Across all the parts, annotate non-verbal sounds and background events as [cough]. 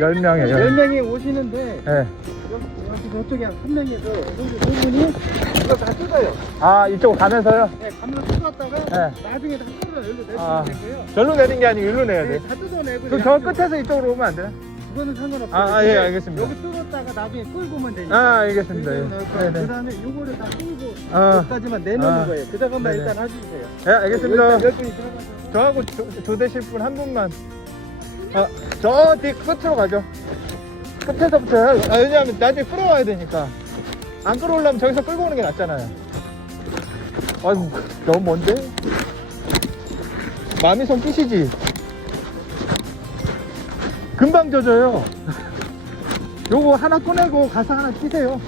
열 명이에요. 10명이 오시는데 예. 여기 저쪽에 한 명이서 여기 두 분이 이거 다 뜯어요. 아, 이쪽 가면서요? 네, 가면 뜯었다가 네. 나중에 다 뜯어요. 여기로 내주면 아. 되고요. 절로 내는 게 아니고 일로 내야 네, 돼. 다 뜯어내고 그럼 저 그냥 끝에서 이쪽으로 오면 안 돼요? 그거는 상관없어요. 아, 아, 예, 근데 알겠습니다. 여기 뜯었다가 나중에 끌고 오면 되니까. 아, 알겠습니다. 예. 그. 다음에 요거를 다 끌고 아. 여기까지만 내놓는 아. 거예요. 그 작업만 네네. 일단 해주세요. 예, 알겠습니다. 열 분이 들어가서. 저하고 조, 조대실 분 한 분만. 아, 저 뒤 끝으로 가죠. 끝에서부터. 아, 왜냐하면 나중에 끌어와야 되니까. 안 끌어오려면 저기서 끌고 오는 게 낫잖아요. 아이고, 너무 먼데? 마음이 손 끼시지? 금방 젖어요. [laughs] 요거 하나 꺼내고 가서 하나 끼세요.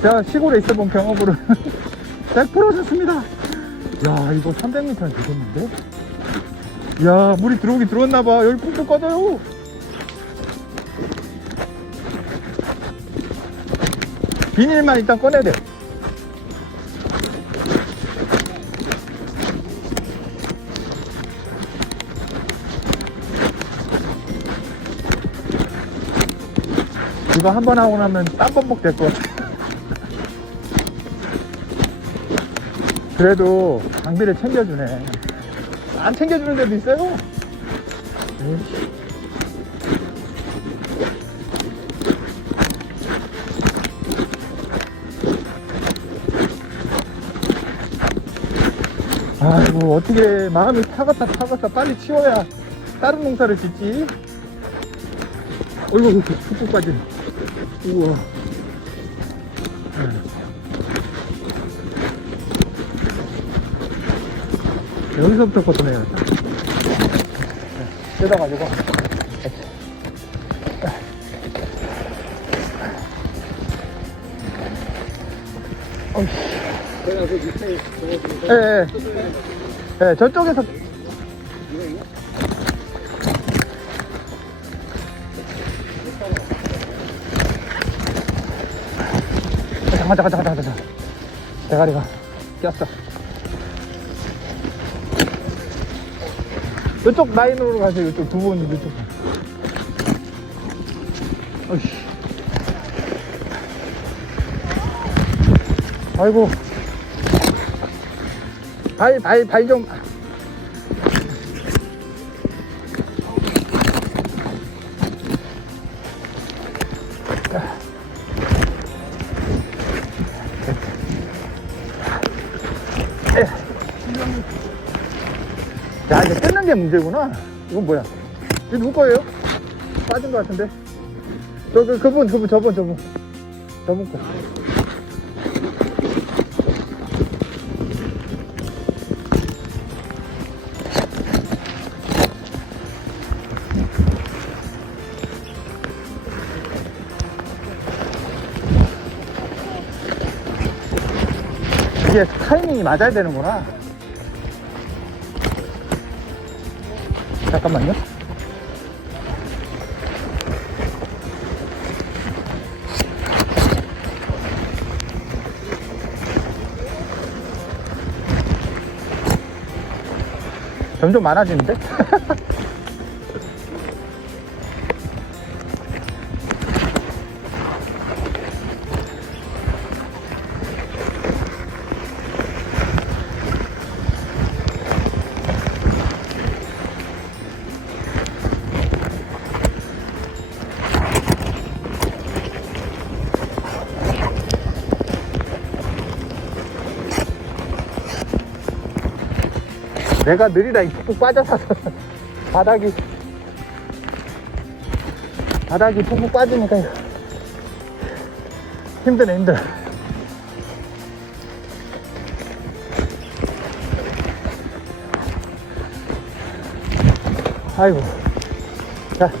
제가 시골에 있어본 경험으로 [laughs] 100% 좋습니다. 야, 이거 300m는 되겠는데? 야, 물이 들어오긴 들어왔나봐. 여기 꾹꾹 꺼져요. 비닐만 일단 꺼내야 돼. 이거 한 번 하고 나면 땀범벅 될것 같아. 그래도 장비를 챙겨주네. 안 챙겨주는 데도 있어요. 에이씨. 아이고 어떻게 마음이 타갔다 타갔다 빨리 치워야 다른 농사를 짓지 어이구 푹푹 빠지네 우와 여기서부터 걷어내야겠다 뜯어가지고 어이씨 제가 그 밑에 저거 예, 예. 예, 저쪽에서. 잠깐, 잠깐, 잠깐, 잠깐. 대가리가 꼈어. 이쪽 라인으로 가세요. 이쪽 두 분, 이쪽. 어이씨. 아이고. 발, 발, 발 좀. 이제 뜯는 게 문제구나. 이건 뭐야? 이거 누구 거예요? 빠진 것 같은데? 저, 그, 그분, 그분, 저분, 저분. 저분 거. 이게 타이밍이 맞아야 되는구나. 잠깐만요. 점점 많아지는데? [laughs] 내가 느리다 이 푹푹 빠져서. 바닥이. 바닥이 푹푹 빠지니까 힘드네 힘들어 아이고. 자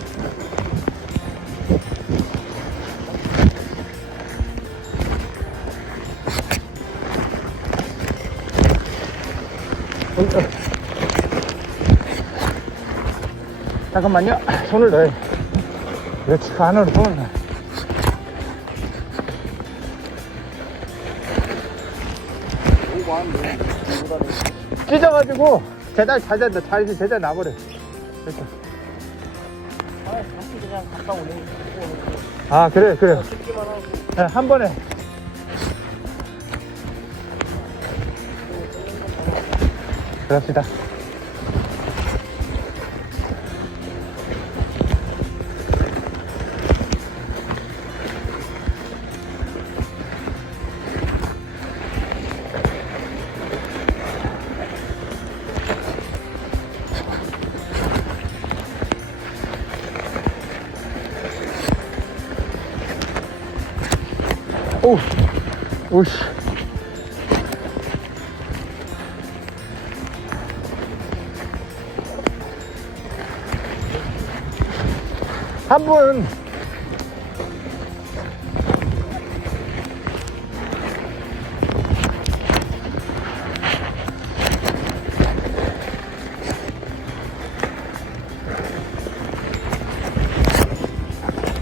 잠깐만요. 손을 넣어요. 그렇지. 그 안으로 손을 넣어요. 찢어가지고 제달 잘 된다. 잘 제달 나버려. 그렇죠. 아, 그래, 그래. 네, 한 번에. 그럽시다. 오씨. 한 분.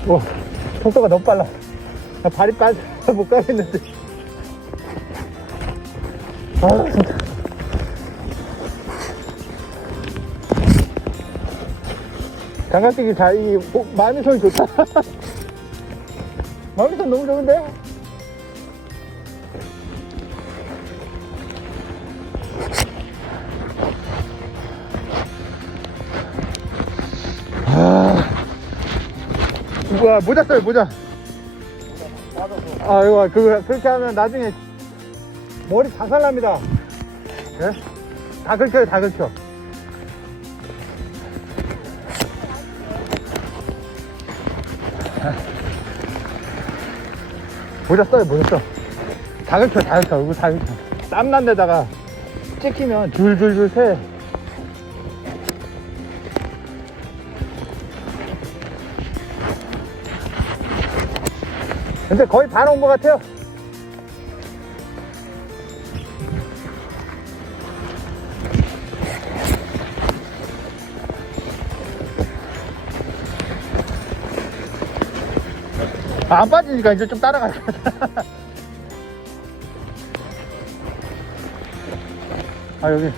오, 속도가 너무 빨라. 나 발이 빠져 못 가겠는데. 아 진짜. 장갑끼기 잘, 이, 뭐, 마음의 소리 좋다. [laughs] 소리 너무 좋은데? 아. 우와, 모자 써요, 모자. 아, 이거, 그, 그렇게 하면 나중에 머리 자살납니다. 예? 다 긁혀요, 다 긁혀. 모자 써요, 모자 써. 다 긁혀, 다 긁혀, 얼굴 다 긁혀. 땀난 데다가 찍히면 줄줄줄 새. 근데 거의 반 온 것 같아요. 안 빠지니까 이제 좀 따라갈 거야. [laughs] 아, 여기.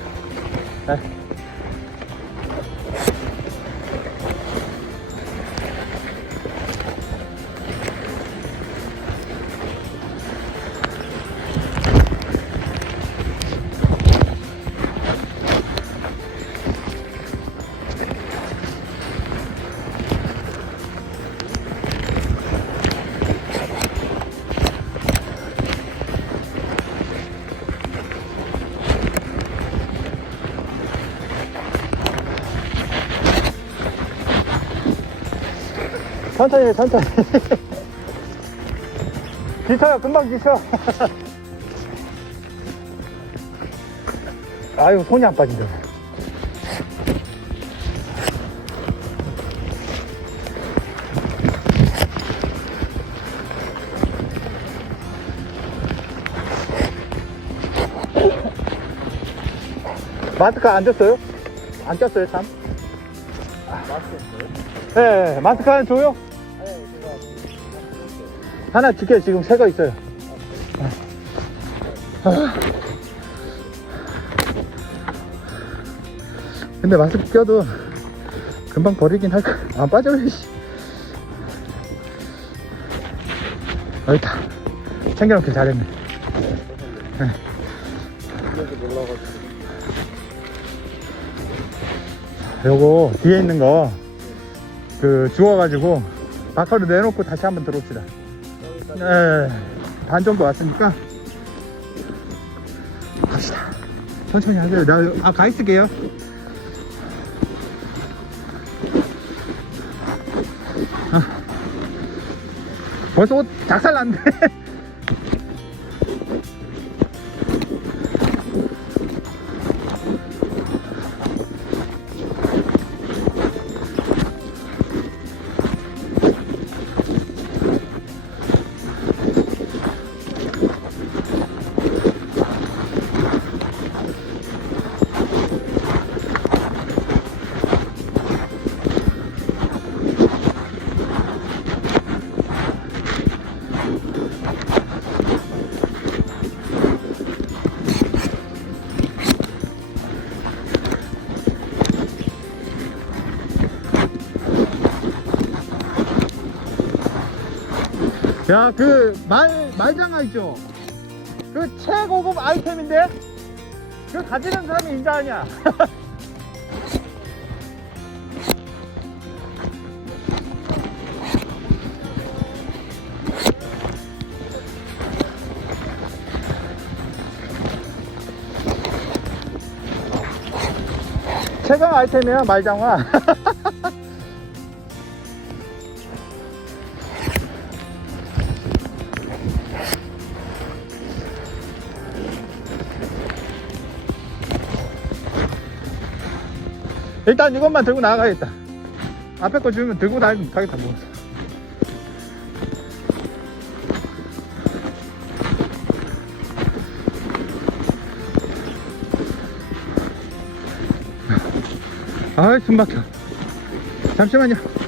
천천히 해, 천천히. [laughs] 지쳐요, 금방 지쳐. [laughs] 아유, 손이 안 빠진다. 마스크 안 줬어요? 안 꼈어요, 참. 마스크였어요? 예, 예, 마스크 하나 줘요? 하나 줄게요. 지금 새거 있어요. 근데 마스크 껴도 금방 버리긴 할 거. 안 빠져요, 씨. 여기 있다. 챙겨놓길 잘했네. 놀라가지고. 요거 뒤에 있는 거, 그, 주워가지고, 바카로 내놓고 다시 한번 들어옵시다. 네, 반 정도 왔으니까 갑시다. 천천히 하세요. 나, 아, 가 있을게요. 아, 벌써 옷 작살 났네. [laughs] 야, 그, 말, 말장아 있죠? 그 최고급 아이템인데? 그 가지는 사람이 인자하냐? [laughs] 최강 아이템이야, 말장화. [laughs] 일단 이것만 들고 나가야겠다. 앞에 거 주면 들고 나가면 가겠다, 뭐. 아이, 숨 막혀. 잠시만요.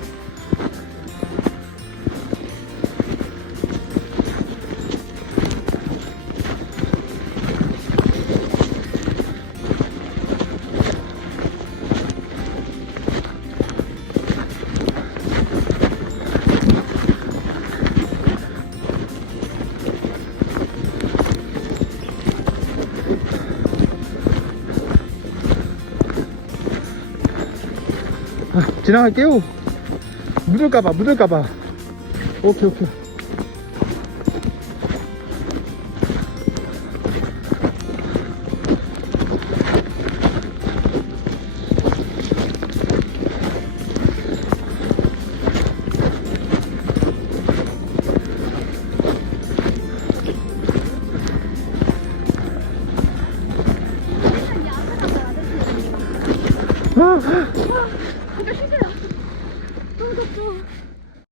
지나갈게요. 묻을까봐, 묻을까봐. 오케이, 오케이.